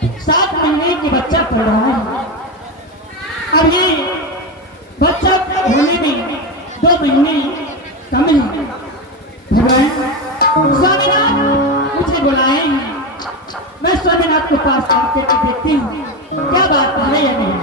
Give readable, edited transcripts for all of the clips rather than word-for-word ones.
7 महीने की बच्चा पड़ रहा है। अब ये बच्चा होने में 2 महीने कम है। भगवान स्वामीनाथ मुझे बुलाए हैं, मैं स्वामीनाथ को पास करके देखती हूँ क्या बात है या नहीं।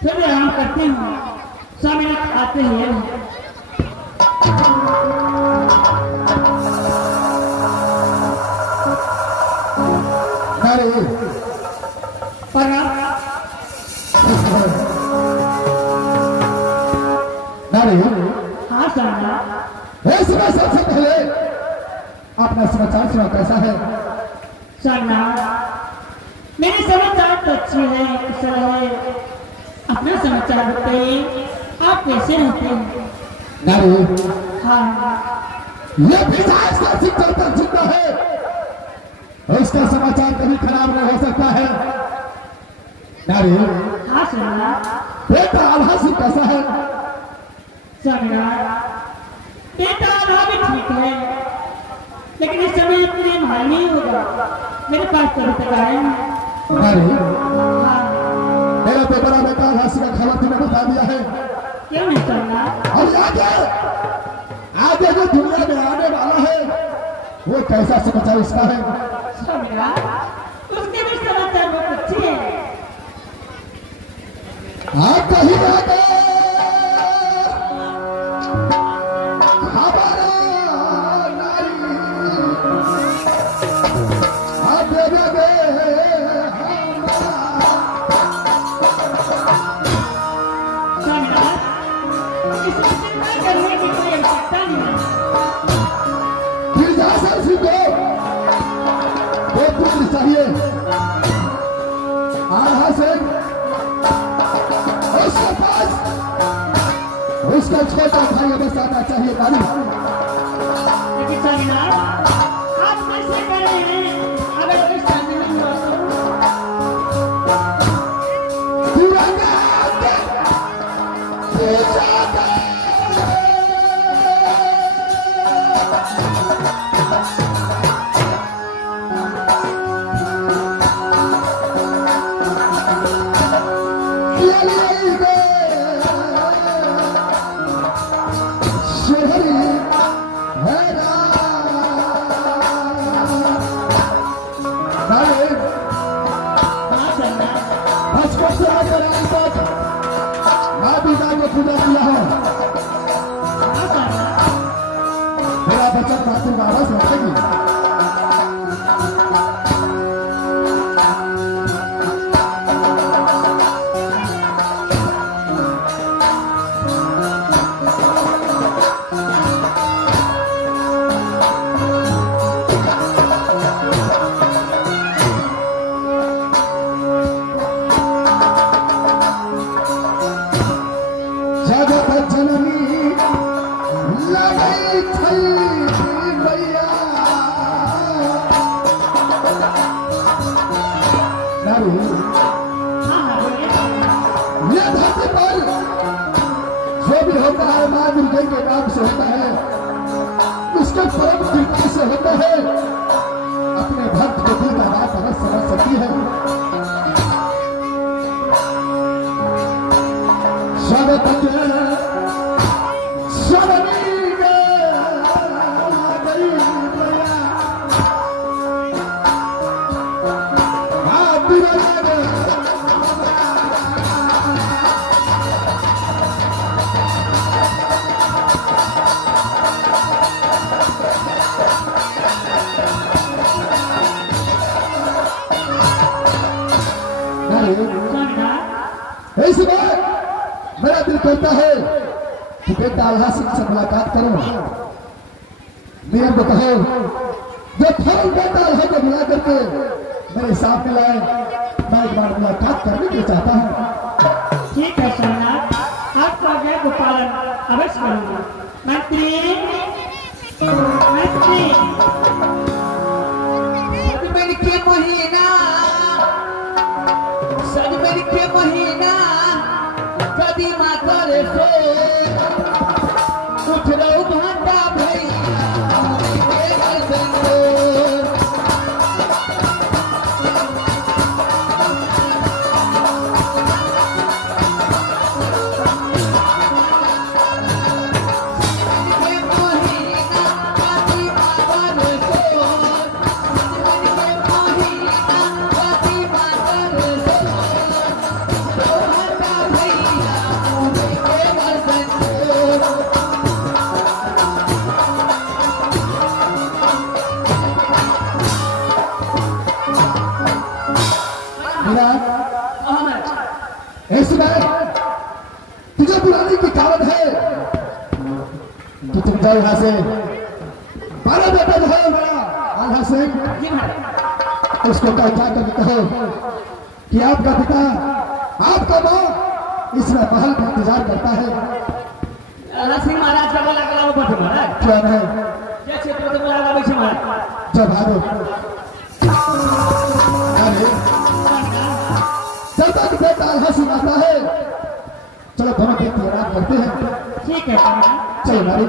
फिर आराम करती हूँ, स्वामीनाथ आते हैं। हाँ स्वामीनाथ, सबसे पहले अपना समाचार सुना, कैसा है? स्वामीनाथ मेरे समाचार तो अच्छे हैं, कुशल है। अपना समाचार बताइए, आप कैसे रहते हैं? हाँ, ये पिशाच का शिक्षण तक जिंदा है, उसका समाचार कभी खराब नहीं हो सकता है। हाँ स्वामीनाथ, बेटा आल्हा सिंह कैसा है? स्वामीनाथ बेटा आल्हा भी ठीक है, लेकिन इस समय अपने भाई नहीं होगा, मेरे पास तो तक आए हैं। हाँ, मेरा तो बड़ा बेटा आल्हा सिंह का खबर तुम्हें बता दिया है। क्यों नहीं स्वामीनाथ? और आगे जो दुनिया में आने वाला है वो कैसा समाचार इसका है? स्वामीनाथ उसके भी समाचार बहुत अच्छे हैं। आप कहीं आगे हमारा नारी आप दे स्वामीनाथ इसमें चिंता करने की कोई आवश्यकता नहीं है। गिरजासन सिंह को दो पुत्र चाहिए, आल्हा सिंह उसके पास उसका छोटा भाई बस आना चाहिए। लेकिन स्वामीनाथ आप कैसे कर रहे हैं? अगर कोई शादी नहीं हुआ से लेकर आज तक माँ पिता को पूजा किया है। मेरा बचन मातृभाषा समझेगी। जगत जननी लगई थई मैया नारी ये धरती पर जो भी होता है माँ दुर्गा के नाम से होता है, उसके परम कृपा से होता है। अपने भक्त को दिल का बात अवश्य समझ सकती है। स्वागत इस बार मेरा दिल करता है कि बेटा अल्लाह सिंह से मुलाकात करूं। मेरे को कहो जो फौरन बेटा अल्लाह को बुला करके मेरे सामने लाए, मैं एक बार मुलाकात करने के चाहता हूं। ठीक है सोमनाथ, आपका आज्ञा को पालन अवश्य करूंगा। मंत्री सजमन के महीना कदी माँ करे सो उठ रहो भांडा तुझे बुलाने की कारण है कि तुम जाओ यहाँ से। बड़ा बेटा जो है मेरा आल्हा सिंह, उसको क्या कर कहो कि आपका पिता आपका माँ इस महल में इंतजार करता है। सिंह महाराज का बोला कला ऊपर महाराज क्या है जैसे तो बोला का बैठे महाराज जब हारो जब तक बेटा आल्हा सिंह आता है, चलो दोनों व्यक्ति आराम करते हैं। ठीक है चलो नारी।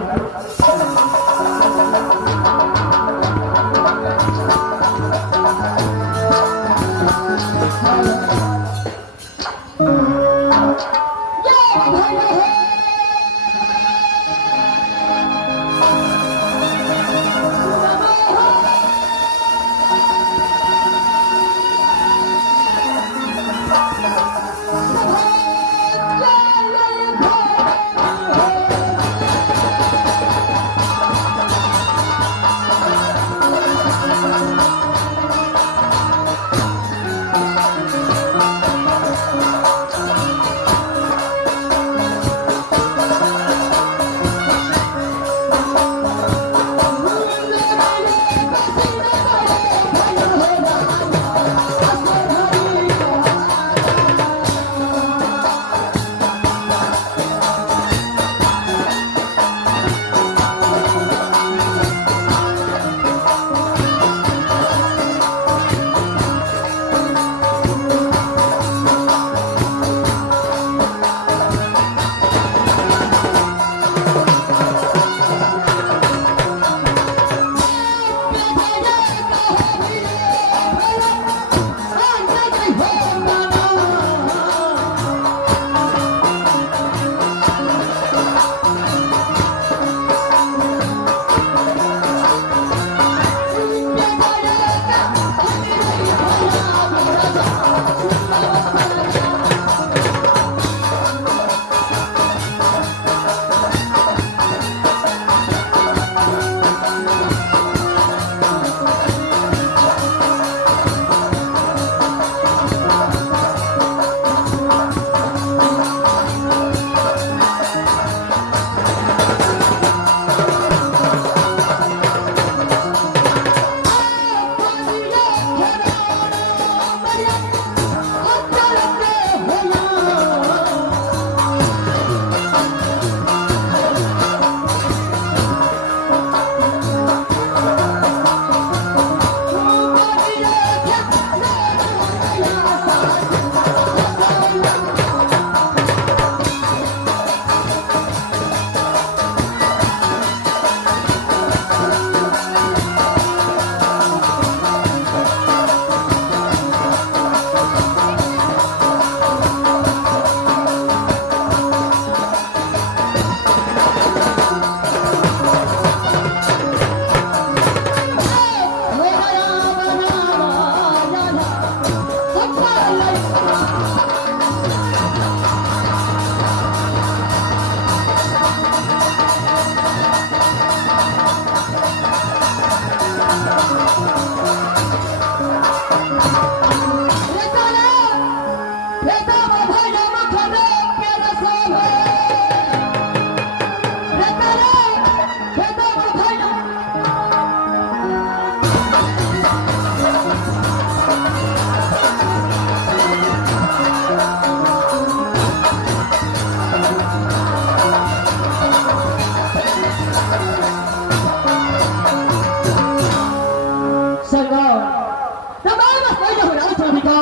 को,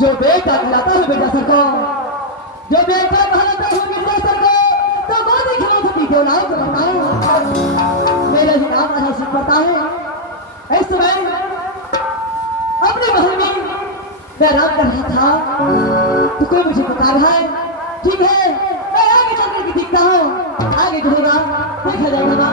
जो बेटा खिलाता है बेटा सर को, जो बेटा नहलाता है बेटा सर को, तो गोदी खिलाती क्यों लाओ को बताओ। मेरे ही नाम का सिर पड़ता है। इस समय अपने महल में मैं आराम कर रहा था, तो कोई मुझे बता रहा है। ठीक है, मैं आगे चलकर के दिखता हूँ, आगे जो होगा देखा जाएगा।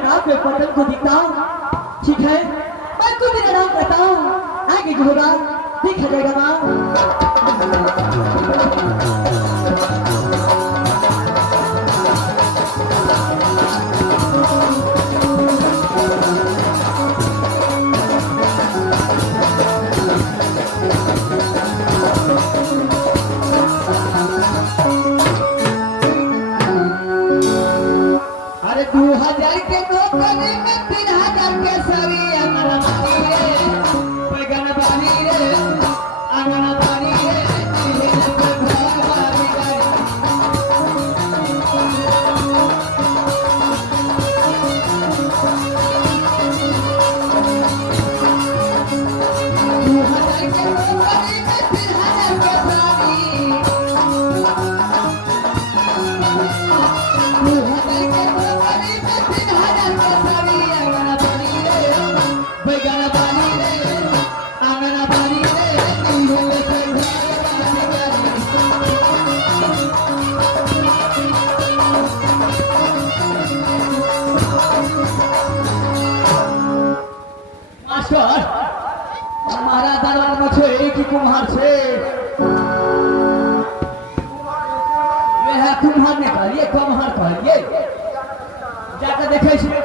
नाक पे पतंग को दिखता हूँ। ठीक है, मैं कुछ दिन आराम करता हूँ, आगे जो होगा देखा जाएगा ना। अरे 2000 के नौकरी में 3000 के सरी अंगनवाड़ी रे, बैगनवाड़ी रे, अंगनवाड़ी रे, इहे तो घर वाली रे। 2000 के नौकरी में 3000 के सरी, 2000 के नौकरी में 3000 के सरी, अंगनवाड़ी रे, बैगनवाड़ी रे, अंगनवाड़ी रे, इहे तो घर वाली रे। मास्टर, हमारा दरबार में छे एक ही कुम्हार छे। यह कुम्हार ने कहलिए, कुम्हार कहलिए, जाकर देखे छे।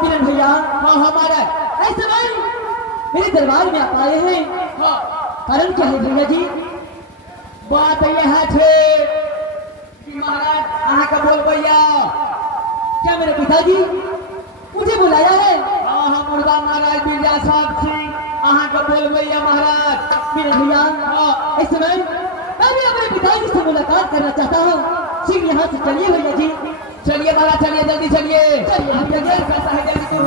किरण भैया, हाँ हमारा ऐसे भाई मेरे दरबार में आप आए हैं, हाँ कारण क्या है भैया जी? बात यह छे कि महाराज अहाँ का बोल भैया। क्या मेरे पिताजी मुझे बुलाया है? हाँ हम मुर्दा महाराज बिरजा साहब सिंह अहाँ का बोल भैया महाराज। किरण भैया, हाँ इस समय मैं भी अपने पिताजी से मुलाकात करना चाहता हूँ। शीघ्र यहाँ से चलिए भैया जी। चलिए महाराज, चलिए जल्दी चलिए। चलिए भैया जी। कैसा है जल्दी तुम।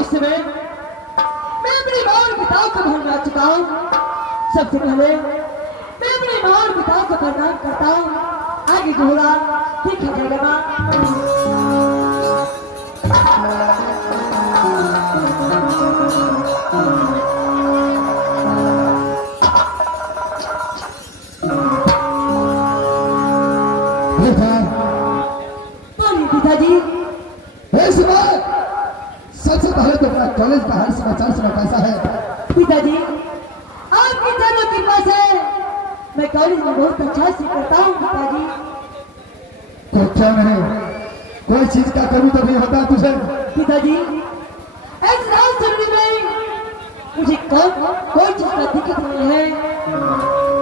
इस समय मैं अपने माँ और पिता पिता को भूल जा चुका हूँ। सबसे पहले मैं अपने माँ और पिता को प्रणाम करता हूँ। आगे जो होगा ठीक हो जाएगा माँ। बोलिए पिताजी। सबसे पहले तो अपना कॉलेज का हाल समाचार सुना कैसा है? पिताजी आपकी जन्म कृपा से मैं कॉलेज में बहुत अच्छा से करता हूँ पिताजी। तो क्या नहीं, कोई चीज का कमी तो नहीं होता तुझे? पिताजी इस रात सुनने में मुझे कोई चीज का दिक्कत नहीं है।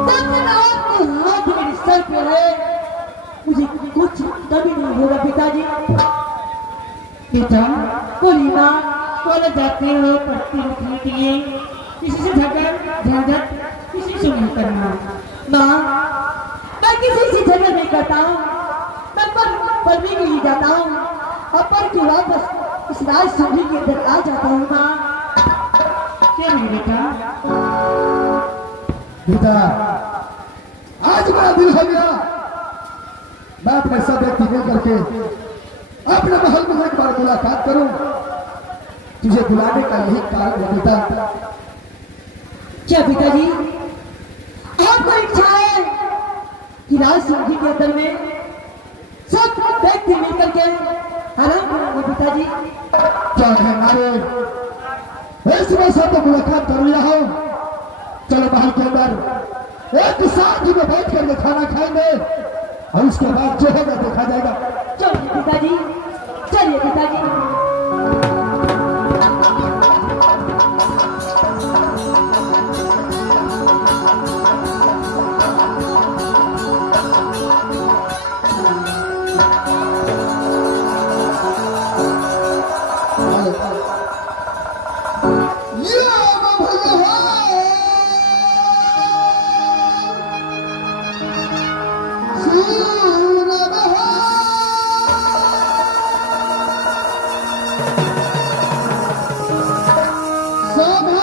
जब तक आपके हाथ मेरे सर पे है मुझे कुछ कभी नहीं होगा पिताजी। पिता बोली माँ कॉलेज जाते हो पढ़ती लिखने के लिए किसी से झगड़ किसी से नहीं करना। माँ मैं किसी से झगड़ नहीं करता हूँ। मैं पढ़ने के लिए जाता हूँ और पढ़ के वापस इस राज सभी के अंदर आ जाता हूँ। माँ क्या नहीं बेटा? बेटा आज बड़ा दिल हो गया, मैं अपने सब व्यक्ति मिल करके अपने महल में एक बार मुलाकात करूं। तुझे बुलाने का यही कारण है बेटा। क्या पिताजी आपको इच्छा है कि राज सिंह के अंदर में सब व्यक्ति मिलकर के आराम करेंगे पिताजी? क्या है नारे, इस समय सब मुलाकात कर लिया हो। चलो महल के अंदर एक साथ ही में बैठ करके खाना खाएंगे और उसके बाद जो होगा देखा जाएगा। चलिए पिताजी, चलिए पिताजी। सभा